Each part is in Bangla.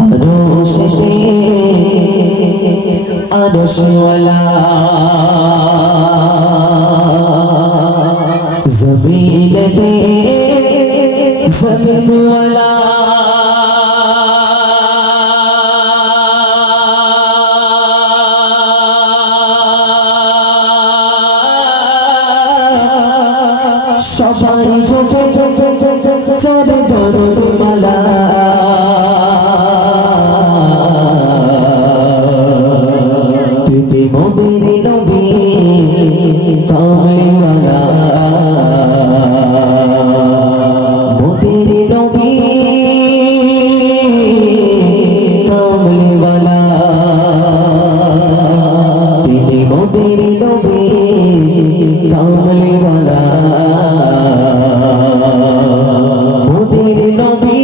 আরশ পে আরশওয়ালা জমিন পে জমিনওয়ালা গলা মোদির নবী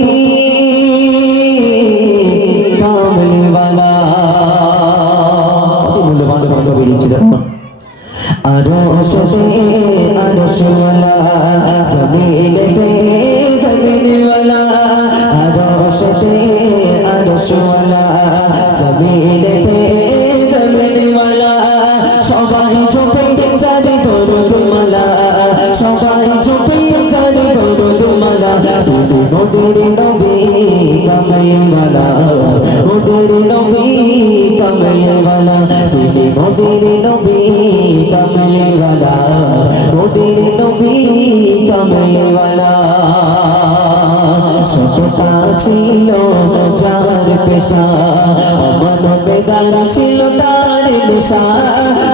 কামলিওয়ালা অতি মূল্যবান কথা বেরিয়েছিলেন আরও মোদের নবী কামলিওয়ালা মোদের নবী কামলিওয়ালা তুমি মোদের নবী কামলিওয়ালা মোদের নবী কামলিওয়ালা সততা ছিল যার পেশা অমন বেদার ছিল তার নেশা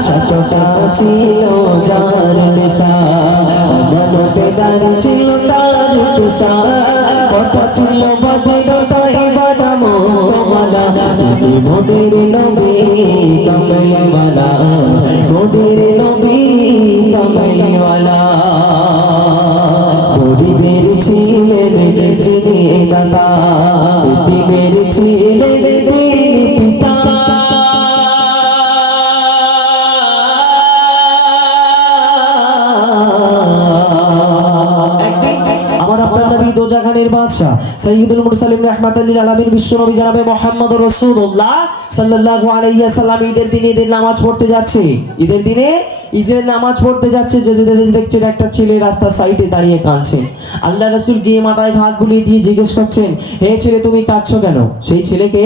সততা ছিল যার নেশা অমন বেদার ছিল তার পেশা কথা ছিল বদরতা ইবাদা মোতমালা তুমি মোদের নবী। বাদশাহ সৈয়দুল মুরসালিম রাহমাতুল্লিল আলামিন বিশ্বনবী জনাবে মুহাম্মদ রাসূলুল্লাহ সাল্লাল্লাহু আলাইহি সাল্লাম ঈদের দিনে ঈদের নামাজ পড়তে যাচ্ছে। ঈদের দিনে ঈদের নামাজ পড়তে যাচ্ছে, যেতে যেতে দেখছেন একটা ছেলে রাস্তার সাইডে দাঁড়িয়ে কাঁদছে। আল্লাহ রাসূল গিয়ে মাথায় হাত বুলিয়ে দিয়ে জিজ্ঞেস করছেন, হে ছেলে, তুমি কাঁদছো কেন? সেই ছেলেকে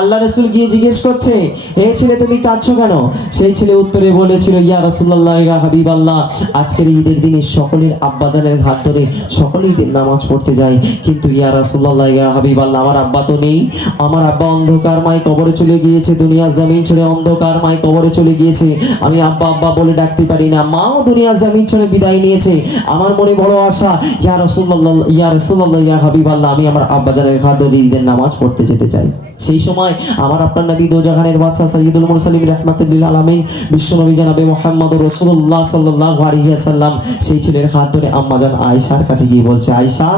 আল্লাহ রাসূল গিয়ে জিজ্ঞেস করছে, হে ছেলে, তুমি কাঁদছো কেন? সেই ছেলে উত্তরে বলেছিল, ইয়া রাসূলুল্লাহ, ইয়া হাবিবাল্লাহ, আজকের ঈদের দিনে সকলের আব্বাজানের হাত ধরে সকলে ঈদের নামাজ পড়তে যায়। কিন্তু ইয়া রাসূলুল্লাহ, ইয়া হাবিবাল্লাহ, আমার আব্বা তো নেই। আমার আব্বা অন্ধকার অন্ধকারময় কবরে চলে গিয়েছে দুনিয়া জমিন ছেড়ে অন্ধকারময় কবরে চলে গিয়েছে। আমি আব্বা আব্বা বলে ডাকতে পারি না। মাও দুনিয়া জমিন ছেড়ে বিদায় নিয়েছে। আমার মনে বড় আশা, ইয়া রাসূলুল্লাহ ইয়া রাসূলুল্লাহ, ইয়া হাবিবাল্লাহ, আমি আমার আব্বাজানের ধরে ঈদের নামাজ পড়তে যেতে চাই। সেই সময় আমার আপনার নবী দোজাহানের বাদশা সৈয়দুল মুরসালিম রাহমাতুল্লিল আলামিন বিশ্বনবী জানাবে মুহাম্মদ রাসূলুল্লাহ সাল্লাল্লাহু আলাইহি ওয়াসাল্লাম, সেই ছেলের হাত ধরে আম্মাজান আয়েশার কাছে গিয়ে বলছে, আয়েশা,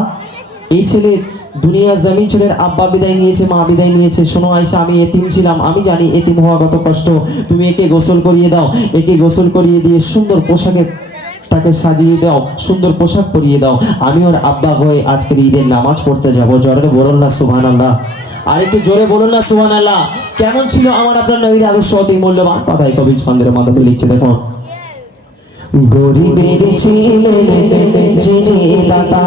এই ছেলের দুনিয়া জমিন ছেলের আব্বা বিদায় নিয়েছে, মা বিদায় নিয়েছে। শোনো আয়সা আমি এতিম ছিলাম, আমি জানি এতিম হওয়া কত কষ্ট। তুমি একে গোসল করিয়ে দাও, একে গোসল করিয়ে দিয়ে সুন্দর পোশাকে তাকে সাজিয়ে দাও, সুন্দর পোশাক পরিয়ে দাও। আমি ওর আব্বা হয়ে আজকের ঈদের নামাজ পড়তে যাব। জোরে বলুন না সুহান আল্লাহ আর একটু জোরে বলুন না সুহান আল্লাহ কেমন ছিল আমার আপনার নবীর আদর্শ অতি মূল্যবান? কথাই কবি ছন্দের মাধ্যমে লিখছে, দেখুন। গরিবের ছিলেন যিনি দাতা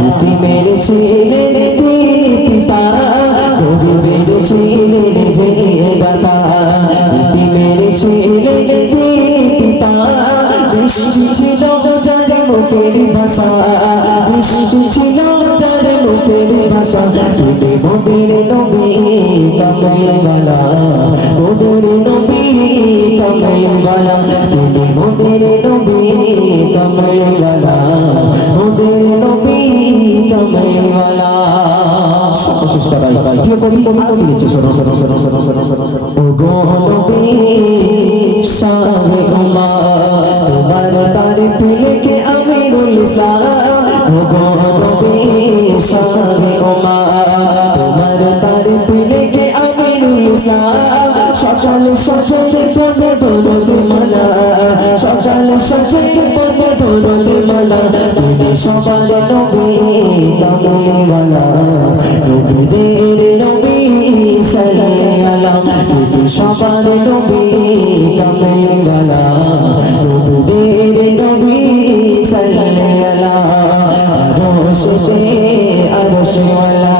ইতিমের ছিলেন তিনি পিতা গরিবের ছিলেন যিনি দাতা ইতিমের ছিলেন তিনি পিতা বৃষ্টি ছিল যার মুখের ভাষা বৃষ্টি ছিল যার মুখের ভাষা তুমি মোদের নবী কমলওয়ালা মোদের নবী নবী কমলওয়ালা মোদের নবী কমলওয়ালা শেষ করাই প্রিয় কবি আর কি লিখছে শোনো ও গো নবী শাহে উমা তোমার তারিফ লিখে আমিরুল ইসলাম ও গো নবী শাহে উমা তোমার তারিফ লিখে আমিরুল ইসলাম সকাল সকালে পড়বে সুপার নবী, কমলিওয়ালা। নবীদের নবী সাল্লাল্লাহ। নবী সুপার নবী, কমলিওয়ালা। নবীদের নবী সাল্লাল্লাহ। আরশ সে আরশওয়ালা